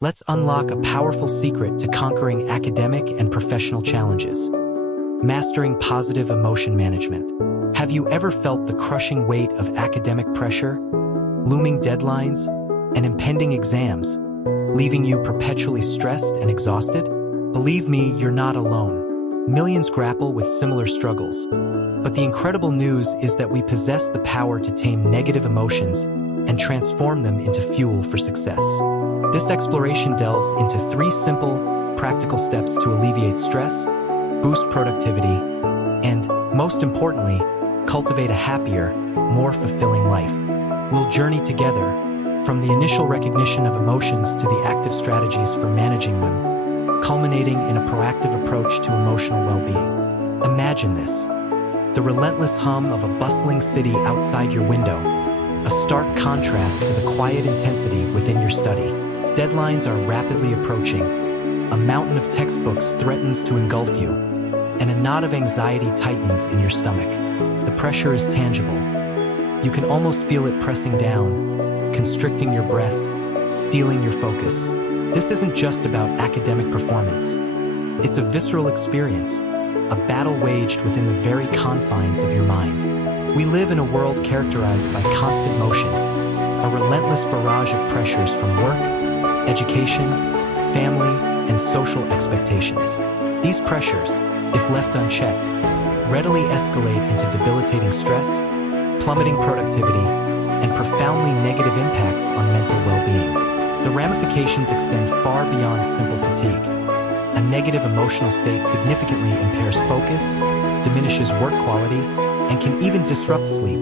Let's unlock a powerful secret to conquering academic and professional challenges. Mastering positive emotion management. Have you ever felt the crushing weight of academic pressure, looming deadlines, and impending exams, leaving you perpetually stressed and exhausted? Believe me, you're not alone. Millions grapple with similar struggles. But the incredible news is that we possess the power to tame negative emotions and transform them into fuel for success. This exploration delves into 3 simple, practical steps to alleviate stress, boost productivity, and, most importantly, cultivate a happier, more fulfilling life. We'll journey together, from the initial recognition of emotions to the active strategies for managing them, culminating in a proactive approach to emotional well-being. Imagine this: the relentless hum of a bustling city outside your window, a stark contrast to the quiet intensity within your study. Deadlines are rapidly approaching, a mountain of textbooks threatens to engulf you, and a knot of anxiety tightens in your stomach. The pressure is tangible. You can almost feel it pressing down, constricting your breath, stealing your focus. This isn't just about academic performance. It's a visceral experience, a battle waged within the very confines of your mind. We live in a world characterized by constant motion, a relentless barrage of pressures from work, education, family, and social expectations. These pressures, if left unchecked, readily escalate into debilitating stress, plummeting productivity, and profoundly negative impacts on mental well-being. The ramifications extend far beyond simple fatigue. A negative emotional state significantly impairs focus, diminishes work quality, and can even disrupt sleep,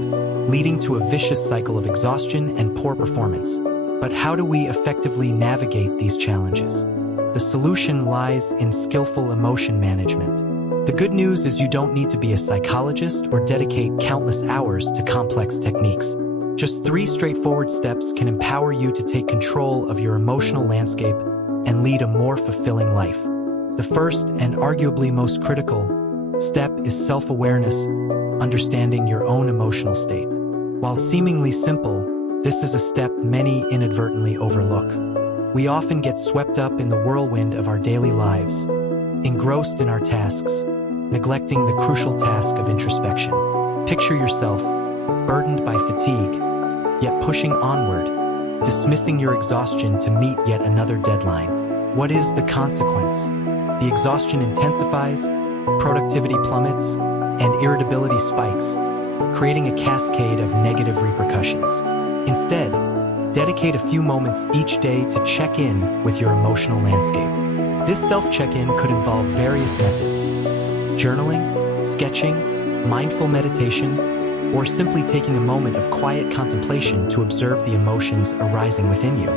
leading to a vicious cycle of exhaustion and poor performance. But how do we effectively navigate these challenges? The solution lies in skillful emotion management. The good news is you don't need to be a psychologist or dedicate countless hours to complex techniques. Just 3 straightforward steps can empower you to take control of your emotional landscape and lead a more fulfilling life. The first and arguably most critical step is self-awareness, understanding your own emotional state. While seemingly simple, this is a step many inadvertently overlook. We often get swept up in the whirlwind of our daily lives, engrossed in our tasks, neglecting the crucial task of introspection. Picture yourself burdened by fatigue, yet pushing onward, dismissing your exhaustion to meet yet another deadline. What is the consequence? The exhaustion intensifies, productivity plummets, and irritability spikes, creating a cascade of negative repercussions. Instead, dedicate a few moments each day to check in with your emotional landscape. This self-check-in could involve various methods: journaling, sketching, mindful meditation, or simply taking a moment of quiet contemplation to observe the emotions arising within you.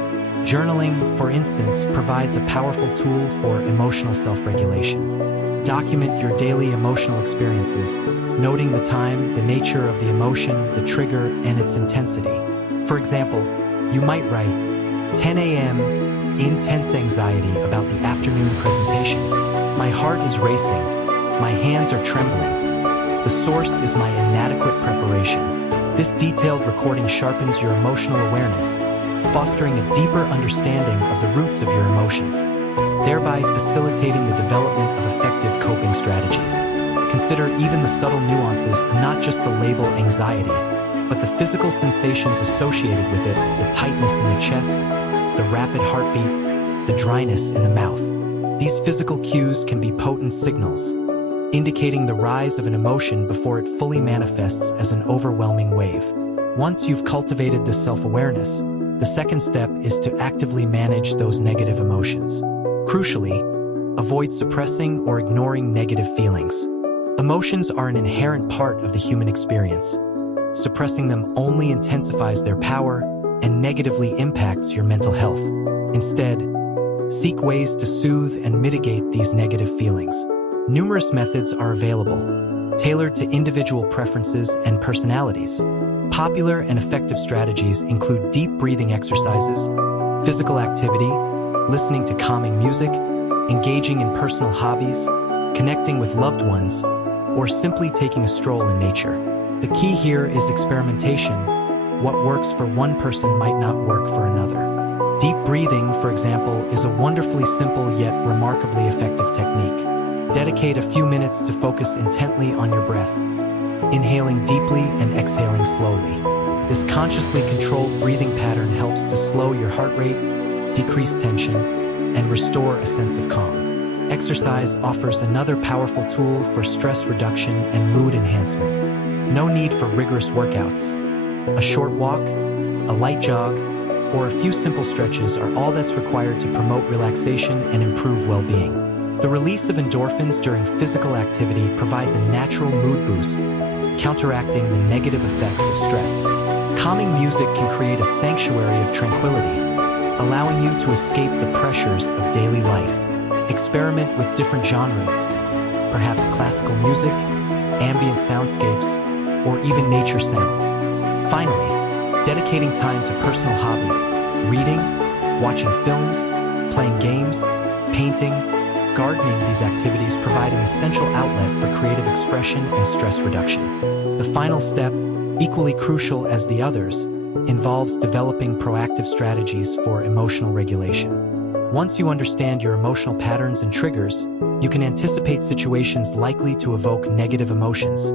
Journaling, for instance, provides a powerful tool for emotional self-regulation. Document your daily emotional experiences, noting the time, the nature of the emotion, the trigger, and its intensity. For example, you might write, 10 a.m., intense anxiety about the afternoon presentation. My heart is racing. My hands are trembling. The source is my inadequate preparation. This detailed recording sharpens your emotional awareness, fostering a deeper understanding of the roots of your emotions, thereby facilitating the development of effective coping strategies. Consider even the subtle nuances, not just the label anxiety, but the physical sensations associated with it: the tightness in the chest, the rapid heartbeat, the dryness in the mouth. These physical cues can be potent signals, indicating the rise of an emotion before it fully manifests as an overwhelming wave. Once you've cultivated this self-awareness, the second step is to actively manage those negative emotions. Crucially, avoid suppressing or ignoring negative feelings. Emotions are an inherent part of the human experience. Suppressing them only intensifies their power and negatively impacts your mental health. Instead, seek ways to soothe and mitigate these negative feelings. Numerous methods are available, tailored to individual preferences and personalities. Popular and effective strategies include deep breathing exercises, physical activity, listening to calming music, engaging in personal hobbies, connecting with loved ones, or simply taking a stroll in nature. The key here is experimentation. What works for one person might not work for another. Deep breathing, for example, is a wonderfully simple yet remarkably effective technique. Dedicate a few minutes to focus intently on your breath, inhaling deeply and exhaling slowly. This consciously controlled breathing pattern helps to slow your heart rate, decrease tension, and restore a sense of calm. Exercise offers another powerful tool for stress reduction and mood enhancement. No need for rigorous workouts. A short walk, a light jog, or a few simple stretches are all that's required to promote relaxation and improve well-being. The release of endorphins during physical activity provides a natural mood boost, counteracting the negative effects of stress. Calming music can create a sanctuary of tranquility, allowing you to escape the pressures of daily life. Experiment with different genres, perhaps classical music, ambient soundscapes, or even nature sounds. Finally, dedicating time to personal hobbies, reading, watching films, playing games, painting, gardening. These activities provide an essential outlet for creative expression and stress reduction. The final step, equally crucial as the others, involves developing proactive strategies for emotional regulation. Once you understand your emotional patterns and triggers, you can anticipate situations likely to evoke negative emotions,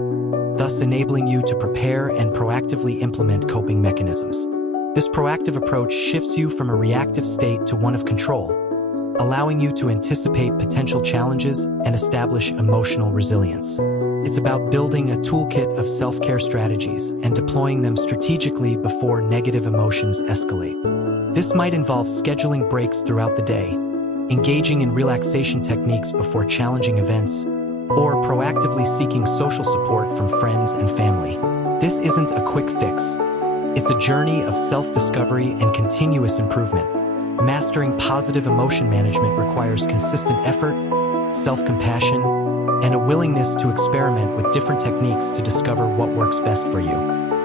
thus enabling you to prepare and proactively implement coping mechanisms. This proactive approach shifts you from a reactive state to one of control, allowing you to anticipate potential challenges and establish emotional resilience. It's about building a toolkit of self-care strategies and deploying them strategically before negative emotions escalate. This might involve scheduling breaks throughout the day, engaging in relaxation techniques before challenging events, or proactively seeking social support from friends and family. This isn't a quick fix. It's a journey of self-discovery and continuous improvement. Mastering positive emotion management requires consistent effort, self-compassion, and a willingness to experiment with different techniques to discover what works best for you.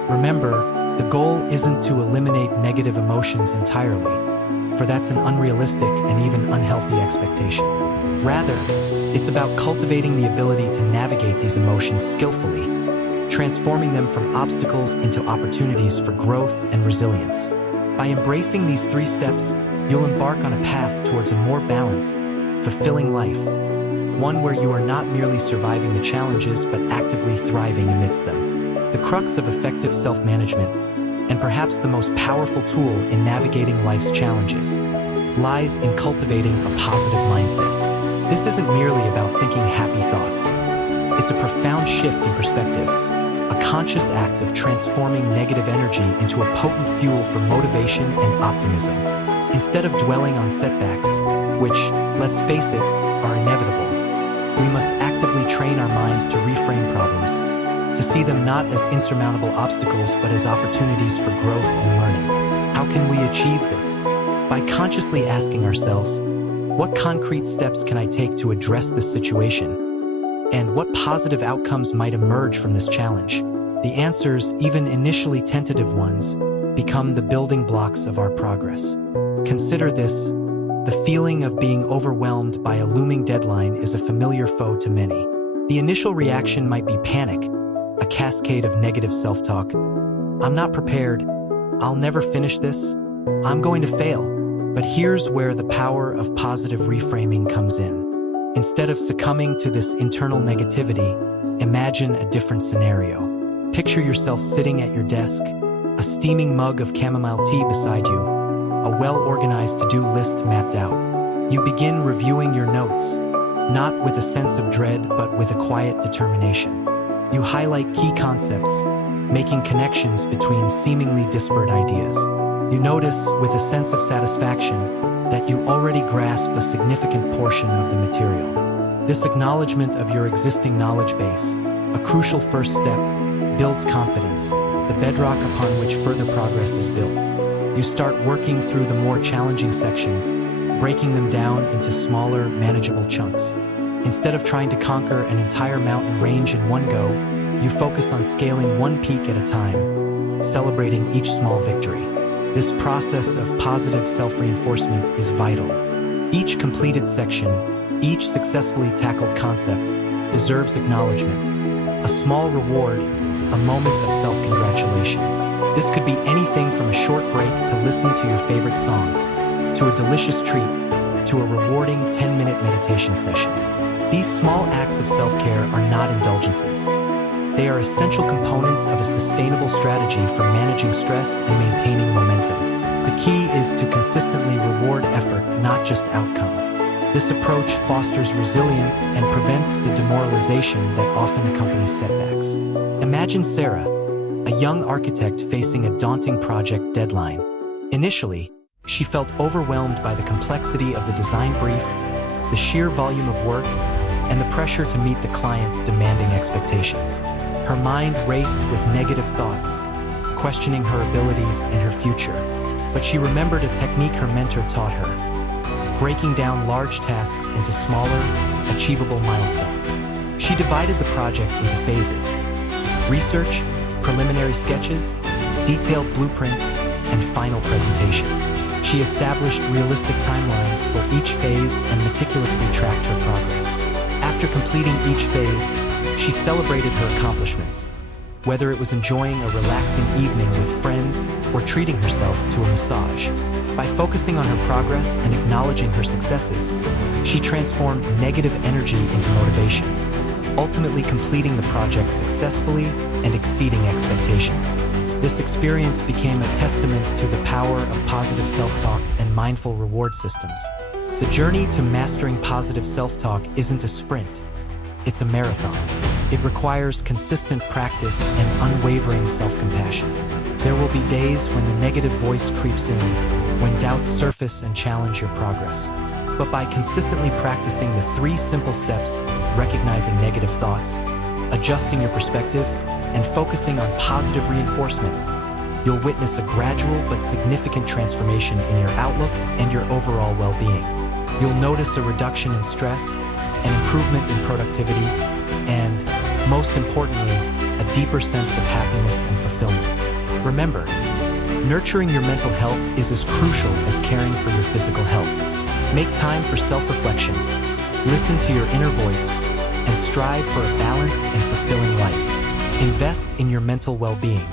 Remember, the goal isn't to eliminate negative emotions entirely, for that's an unrealistic and even unhealthy expectation. Rather, it's about cultivating the ability to navigate these emotions skillfully, transforming them from obstacles into opportunities for growth and resilience. By embracing these 3 steps, you'll embark on a path towards a more balanced, fulfilling life, one where you are not merely surviving the challenges but actively thriving amidst them. The crux of effective self-management, and perhaps the most powerful tool in navigating life's challenges, lies in cultivating a positive mindset. This isn't merely about thinking happy thoughts. It's a profound shift in perspective, a conscious act of transforming negative energy into a potent fuel for motivation and optimism. Instead of dwelling on setbacks, which, let's face it, are inevitable, we must actively train our minds to reframe problems, to see them not as insurmountable obstacles but as opportunities for growth and learning. How can we achieve this? By consciously asking ourselves, what concrete steps can I take to address this situation? And what positive outcomes might emerge from this challenge? The answers, even initially tentative ones, become the building blocks of our progress. Consider this: the feeling of being overwhelmed by a looming deadline is a familiar foe to many. The initial reaction might be panic, a cascade of negative self-talk. I'm not prepared. I'll never finish this. I'm going to fail. But here's where the power of positive reframing comes in. Instead of succumbing to this internal negativity, imagine a different scenario. Picture yourself sitting at your desk, a steaming mug of chamomile tea beside you, a well-organized to-do list mapped out. You begin reviewing your notes, not with a sense of dread but with a quiet determination. You highlight key concepts, making connections between seemingly disparate ideas. You notice, with a sense of satisfaction, that you already grasp a significant portion of the material. This acknowledgement of your existing knowledge base, a crucial first step, builds confidence, the bedrock upon which further progress is built. You start working through the more challenging sections, breaking them down into smaller, manageable chunks. Instead of trying to conquer an entire mountain range in one go, you focus on scaling one peak at a time, celebrating each small victory. This process of positive self-reinforcement is vital. Each completed section, each successfully tackled concept, deserves acknowledgement, a small reward, a moment of self-congratulation. This could be anything from a short break to listen to your favorite song, to a delicious treat, to a rewarding 10-minute meditation session. These small acts of self-care are not indulgences. They are essential components of a sustainable strategy for managing stress and maintaining momentum. The key is to consistently reward effort, not just outcome. This approach fosters resilience and prevents the demoralization that often accompanies setbacks. Imagine Sarah, a young architect facing a daunting project deadline. Initially, she felt overwhelmed by the complexity of the design brief, the sheer volume of work, and the pressure to meet the client's demanding expectations. Her mind raced with negative thoughts, questioning her abilities and her future. But she remembered a technique her mentor taught her: breaking down large tasks into smaller, achievable milestones. She divided the project into phases: research, preliminary sketches, detailed blueprints, and final presentation. She established realistic timelines for each phase and meticulously tracked her progress. After completing each phase, she celebrated her accomplishments, whether it was enjoying a relaxing evening with friends or treating herself to a massage. By focusing on her progress and acknowledging her successes, she transformed negative energy into motivation, ultimately completing the project successfully and exceeding expectations. This experience became a testament to the power of positive self-talk and mindful reward systems. The journey to mastering positive self-talk isn't a sprint, it's a marathon. It requires consistent practice and unwavering self-compassion. There will be days when the negative voice creeps in, when doubts surface and challenge your progress. But by consistently practicing the 3 simple steps: recognizing negative thoughts, adjusting your perspective, and focusing on positive reinforcement, you'll witness a gradual but significant transformation in your outlook and your overall well-being. You'll notice a reduction in stress, an improvement in productivity, and, most importantly, a deeper sense of happiness and fulfillment. Remember, nurturing your mental health is as crucial as caring for your physical health. Make time for self-reflection, listen to your inner voice, and strive for a balanced and fulfilling life. Invest in your mental well-being.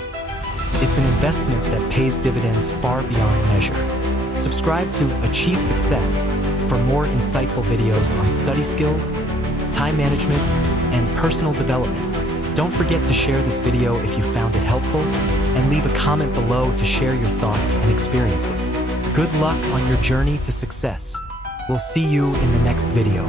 It's an investment that pays dividends far beyond measure. Subscribe to Achieve Success for more insightful videos on study skills, time management, and personal development. Don't forget to share this video if you found it helpful, and leave a comment below to share your thoughts and experiences. Good luck on your journey to success. We'll see you in the next video.